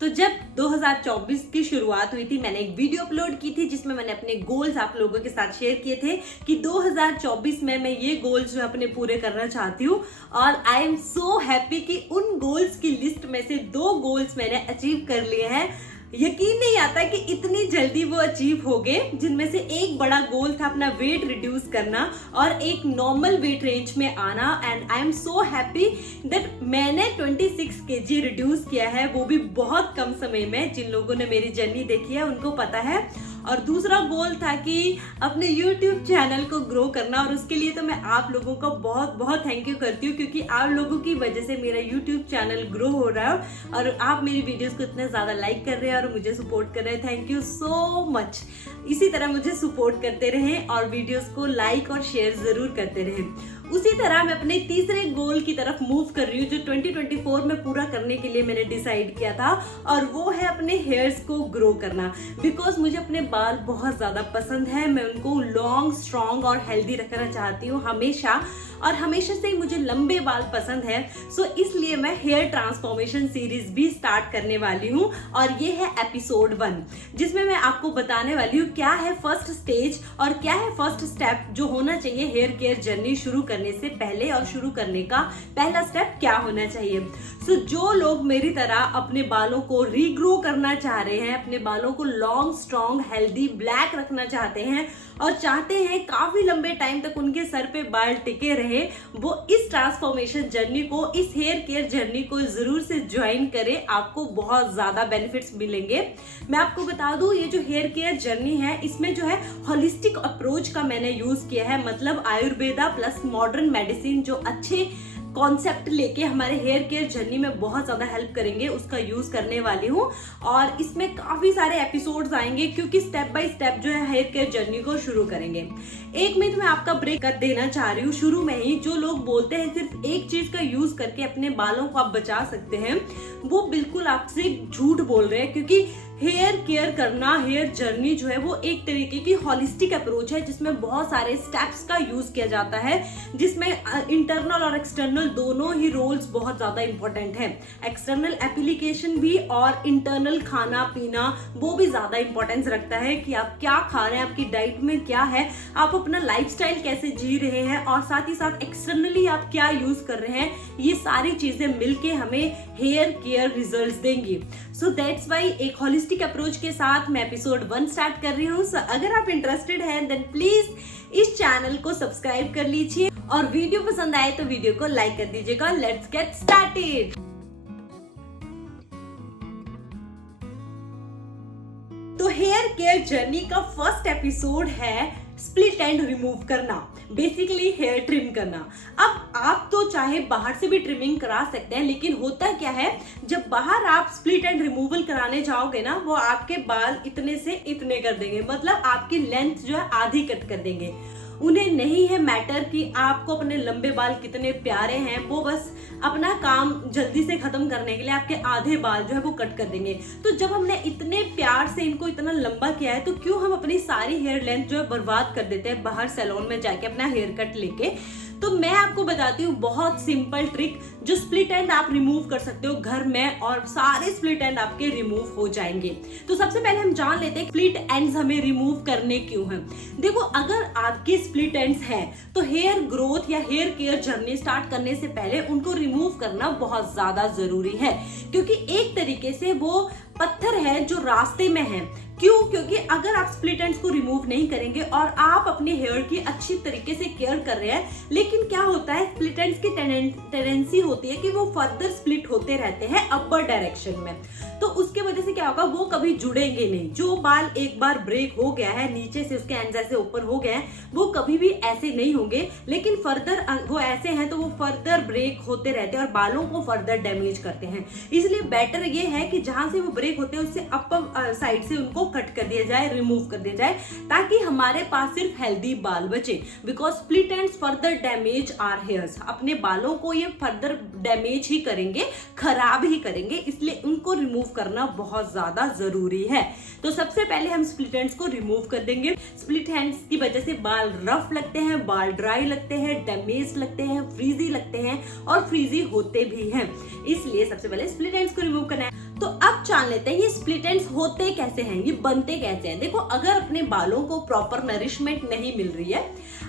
तो जब 2024 की शुरुआत हुई थी, मैंने एक वीडियो अपलोड की थी जिसमें मैंने अपने गोल्स आप लोगों के साथ शेयर किए थे कि 2024 में मैं ये गोल्स जो अपने पूरे करना चाहती हूँ। और आई एम सो हैप्पी कि उन गोल्स की लिस्ट में से 2 गोल्स मैंने अचीव कर लिए हैं। यकीन नहीं आता कि इतनी जल्दी वो अचीव हो गए, जिनमें से एक बड़ा गोल था अपना वेट रिड्यूस करना और एक नॉर्मल वेट रेंज में आना। And I am so happy that मैंने 26 kg रिड्यूस किया है, वो भी बहुत कम समय में। जिन लोगों ने मेरी जर्नी देखी है उनको पता है। और दूसरा गोल था कि अपने YouTube चैनल को ग्रो करना, और उसके लिए तो मैं आप लोगों का बहुत बहुत थैंक यू करती हूँ, क्योंकि आप लोगों की वजह से मेरा YouTube चैनल ग्रो हो रहा है और आप मेरी वीडियोस को इतने ज़्यादा लाइक कर रहे हैं और मुझे सपोर्ट कर रहे हैं। Thank you so much. इसी तरह मुझे सपोर्ट करते रहें और वीडियोस को लाइक और शेयर ज़रूर करते रहें। उसी तरह मैं अपने तीसरे गोल की तरफ मूव कर रही हूँ जो 2024 में पूरा करने के लिए मैंने डिसाइड किया था, और वो है अपने हेयर्स को ग्रो करना। बिकॉज मुझे अपने बाल बहुत ज़्यादा पसंद है, मैं उनको लॉन्ग, स्ट्रॉन्ग और हेल्दी रखना चाहती हूँ हमेशा, और हमेशा से ही मुझे लंबे बाल पसंद है। सो इसलिए मैं हेयर ट्रांसफॉर्मेशन सीरीज भी स्टार्ट करने वाली हूँ, और ये है एपिसोड 1, जिसमें मैं आपको बताने वाली हूँ क्या है फर्स्ट स्टेज और क्या है फर्स्ट स्टेप जो होना चाहिए हेयर केयर जर्नी शुरू करने से पहले, और शुरू करने का पहला स्टेप क्या होना चाहिए। सो जो लोग मेरी तरह अपने बालों को रीग्रो करना चाह रहे हैं, अपने बालों को लॉन्ग, स्ट्रॉन्ग, हेल्दी, ब्लैक रखना चाहते हैं और चाहते हैं काफी लंबे टाइम तक उनके सर पे बाल टिके रहे, वो इस ट्रांसफॉर्मेशन जर्नी को, इस हेयर केयर जर्नी को जरूर से ज्वाइन करें। आपको बहुत ज्यादा बेनिफिट्स मिलेंगे। मैं आपको बता दूं, ये जो हेयर केयर जर्नी है इसमें जो है होलिस्टिक अप्रोच का मैंने यूज किया है, मतलब आयुर्वेदा प्लस मॉडर्न मेडिसिन जो अच्छे कॉन्सेप्ट लेके हमारे हेयर केयर जर्नी में बहुत ज्यादा हेल्प करेंगे, उसका यूज करने वाली हूँ। और इसमें काफी सारे एपिसोड्स आएंगे क्योंकि स्टेप बाय स्टेप जो है हेयर केयर जर्नी को शुरू करेंगे। एक मिनट में आपका ब्रेक कर देना चाह रही हूँ शुरू में ही। जो लोग बोलते हैं सिर्फ एक चीज का यूज करके अपने बालों को आप बचा सकते हैं, वो बिल्कुल आपसे झूठ बोल रहे हैं, क्योंकि हेयर केयर करना, हेयर जर्नी जो है वो एक तरीके की होलिस्टिक अप्रोच है जिसमें बहुत सारे स्टेप्स का यूज किया जाता है, जिसमें इंटरनल और एक्सटर्नल दोनों ही रोल्स बहुत ज्यादा इंपॉर्टेंट हैं। एक्सटर्नल एप्लीकेशन भी और इंटरनल खाना पीना वो भी ज्यादा इंपॉर्टेंस रखता है कि आप क्या खा रहे हैं, आपकी डाइट में क्या है, आप अपना लाइफस्टाइल कैसे जी रहे हैं, और साथ ही साथ एक्सटर्नली आप क्या यूज कर रहे हैं। ये सारी चीजें मिलके हमें हेयर केयर रिजल्ट्स देंगी। सो दैट्स वाई एक होलिस्टिक अप्रोच के साथ मैं एपिसोड 1 स्टार्ट कर रही हूँ। सो अगर आप इंटरेस्टेड हैं देन प्लीज इस चैनल को सब्सक्राइब कर लीजिए, और वीडियो पसंद आए तो वीडियो को लाइक कर दीजिएगा। Let's get started. तो हेयर केयर जर्नी का फर्स्ट एपिसोड है स्प्लिट एंड रिमूव करना, बेसिकली हेयर ट्रिम करना। अब आप तो चाहे बाहर से भी ट्रिमिंग करा सकते हैं, लेकिन होता क्या है जब बाहर आप स्प्लिट एंड रिमूवल कराने जाओगे ना, वो आपके बाल इतने से इतने कर देंगे, मतलब आपकी लेंथ जो है आधी कट कर देंगे। उन्हें नहीं है मैटर कि आपको अपने लंबे बाल कितने प्यारे हैं, वो बस अपना काम जल्दी से खत्म करने के लिए आपके आधे बाल जो है वो कट कर देंगे। तो जब हमने इतने प्यार से इनको इतना लंबा किया है, तो क्यों हम अपनी सारी हेयर लेंथ जो है बर्बाद कर देते हैं बाहर सैलून में जाके अपना हेयर कट लेके। तो मैं आपको बताती हूँ बहुत सिंपल ट्रिक, जो स्प्लिट एंड आप रिमूव कर सकते हो घर में, और सारे स्प्लिट एंड आपके रिमूव हो जाएंगे। तो सबसे पहले हम जान लेते हैं स्प्लिट एंड्स हमें रिमूव करने क्यों हैं। देखो, अगर आपके स्प्लिट एंड्स हैं तो हेयर ग्रोथ या हेयर केयर जर्नी स्टार्ट करने से पहले उनको रिमूव करना बहुत ज्यादा जरूरी है, क्योंकि एक तरीके से वो पत्थर है जो रास्ते में है। क्यों? क्योंकि अगर आप स्प्लिट एंड्स को रिमूव नहीं करेंगे और आप अपने हेयर की अच्छी तरीके से केयर कर रहे हैं, लेकिन क्या होता है, स्प्लिट एंड्स की टेंडेंसी होती है कि वो फर्दर स्प्लिट होते रहते हैं अपर डायरेक्शन में। तो उसके वजह से क्या होगा, वो कभी जुड़ेंगे नहीं। जो बाल एक बार ब्रेक हो गया है, नीचे से उसके एंड्स ऐसे ऊपर हो गए हैं, वो कभी भी ऐसे नहीं होंगे, लेकिन फर्दर वो ऐसे हैं तो वो फर्दर ब्रेक होते रहते हैं और बालों को फर्दर डैमेज करते हैं। इसलिए बेटर ये है कि जहां से वो ब्रेक होते हैं उससे अपर साइड से उनको कट कर दिया जाए, रिमूव कर दिया जाए, ताकि हमारे पास सिर्फ हेल्दी बाल बचे। Because split ends further damage our hairs, अपने बालों को ये फर्दर डैमेज ही करेंगे, खराब ही करेंगे, इसलिए उनको रिमूव करना बहुत ज्यादा जरूरी है। तो सबसे पहले हम स्प्लिट एंड्स को रिमूव कर देंगे। स्प्लिट एंड्स की वजह से बाल रफ लगते हैं, बाल ड्राई लगते हैं, डैमेज लगते हैं, फ्रीजी लगते हैं और फ्रीजी होते भी हैं। इसलिए सबसे पहले स्प्लिट एंड्स को रिमूव करना है। तो अब जान लेते हैं ये स्प्लिट एंड्स होते कैसे हैं, ये बनते कैसे हैं। देखो, अगर अपने बालों को प्रॉपर नरिशमेंट नहीं मिल रही है,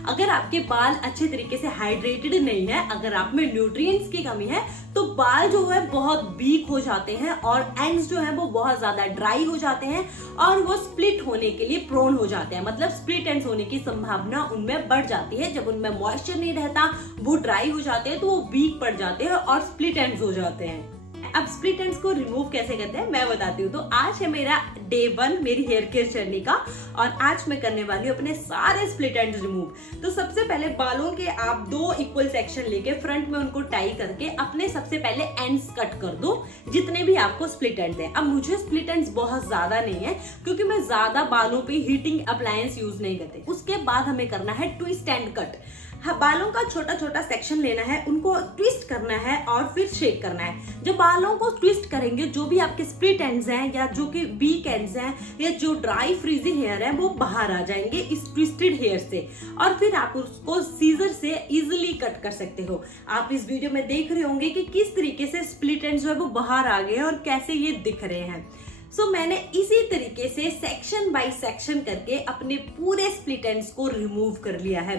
अगर आपके बाल अच्छे तरीके से हाइड्रेटेड नहीं है, अगर आप में न्यूट्रिएंट्स की कमी है, तो बाल जो है बहुत वीक हो जाते हैं और एंड्स जो है वो बहुत ज्यादा ड्राई हो जाते हैं और वो स्प्लिट होने के लिए प्रोन हो जाते हैं। मतलब स्प्लिट एंड्स होने की संभावना उनमें बढ़ जाती है। जब उनमें मॉइस्चर नहीं रहता, वो ड्राई हो जाते हैं, तो वो वीक पड़ जाते हैं और स्प्लिट एंड्स हो जाते हैं। अब स्प्लिट एंड्स को रिमूव कैसे करते हैं मैं बताती हूँ। तो आज है मेरा डे 1 मेरी हेयर केयर जर्नी का और आज मैं करने वाली हूँ अपने सारे स्प्लिट एंड्स रिमूव। तो सबसे पहले बालों के आप 2 इक्वल सेक्शन लेके फ्रंट में उनको टाई करके अपने सबसे पहले एंड्स कट कर दो, जितने भी आपको स्प्लिट एंड्स हैं। अब मुझे स्प्लिट एंड्स बहुत ज्यादा नहीं है क्योंकि मैं ज्यादा बालों पे हीटिंग अप्लायंस यूज नहीं करते। उसके बाद हमें करना है ट्विस्ट एंड कट। हाँ, बालों का छोटा छोटा सेक्शन लेना है, उनको ट्विस्ट करना है और फिर शेक करना है। जब बालों को ट्विस्ट करेंगे, जो भी आपके स्प्लिट एंड्स हैं या जो कि वीक एंड्स हैं या जो ड्राई फ्रीजी हेयर है, वो बाहर आ जाएंगे इस ट्विस्टेड हेयर से और फिर आप उसको सीजर से इजीली कट कर सकते हो। आप इस वीडियो में देख रहे होंगे कि किस तरीके से स्प्लिट एंड्स जो है वो बाहर आ गए और कैसे ये दिख रहे हैं। सो मैंने इसी तरीके से सेक्शन बाय सेक्शन करके अपने पूरे स्प्लिट एंड्स को रिमूव कर लिया है।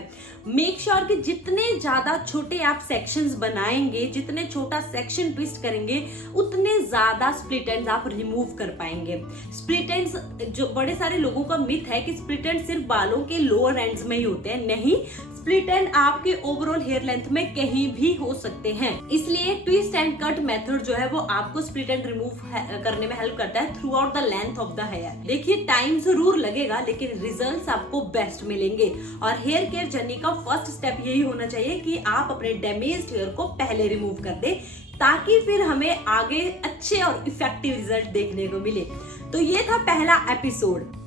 मेक श्योर कि जितने ज्यादा छोटे आप सेक्शंस बनाएंगे, जितने छोटा सेक्शन ट्विस्ट करेंगे, उतने ज्यादा स्प्लिट एंड्स आप रिमूव कर पाएंगे। स्प्लिट एंड्स, जो बड़े सारे लोगों का मिथ है कि स्प्लिट एंड्स सिर्फ बालों के लोअर एंड्स में ही होते हैं, नहीं, स्प्लिट एंड आपके ओवरऑल हेयर लेंथ में कहीं भी हो सकते हैं। इसलिए ट्विस्ट एंड कट मेथड जो है वो आपको स्प्लिट एंड रिमूव करने में हेल्प करता है throughout the length of the hair. देखिए, टाइम जरूर लगेगा लेकिन रिजल्ट्स आपको बेस्ट मिलेंगे। और हेयर केयर जर्नी का फर्स्ट स्टेप यही होना चाहिए कि आप अपने डैमेज्ड हेयर को पहले रिमूव कर दे, ताकि फिर हमें आगे अच्छे और इफेक्टिव रिजल्ट देखने को मिले। तो ये था पहला एपिसोड।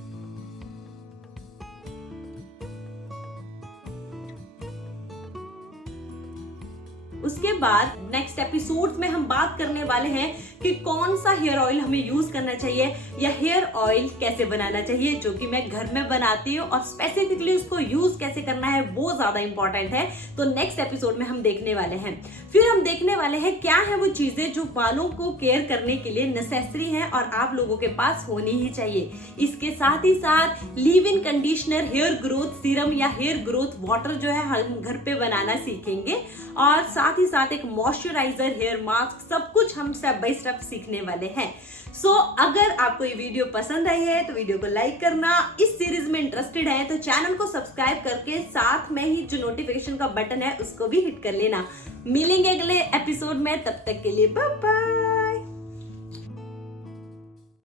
उसके बाद नेक्स्ट एपिसोड में हम बात करने वाले हैं कि कौन सा हेयर ऑयल हमें यूज करना चाहिए या हेयर ऑयल कैसे बनाना चाहिए, जो कि मैं घर में बनाती हूँ, और स्पेसिफिकली उसको यूज कैसे करना है वो ज्यादा इंपॉर्टेंट है। तो नेक्स्ट एपिसोड में हम देखने वाले हैं। फिर हम देखने वाले हैं क्या है वो चीजें जो बालों को केयर करने के लिए नेसेसरी हैं और आप लोगों के पास होनी ही चाहिए। इसके साथ ही साथ leave in conditioner, hair growth serum या हेयर ग्रोथ वाटर जो है हम घर पे बनाना सीखेंगे और साथ ही साथ एक मॉइस्चराइजर, हेयर मास्क, सब कुछ हम स्टेप बाय स्टेप सीखने वाले हैं। सो अगर आपको ये वीडियो पसंद आई है तो वीडियो को लाइक करना, इस सीरीज में इंटरेस्टेड है तो चैनल को सब्सक्राइब करके साथ में ही जो नोटिफिकेशन का बटन है उसको भी हिट कर लेना। मिलेंगे अगले एपिसोड में, तब तक के लिए बाय बाय।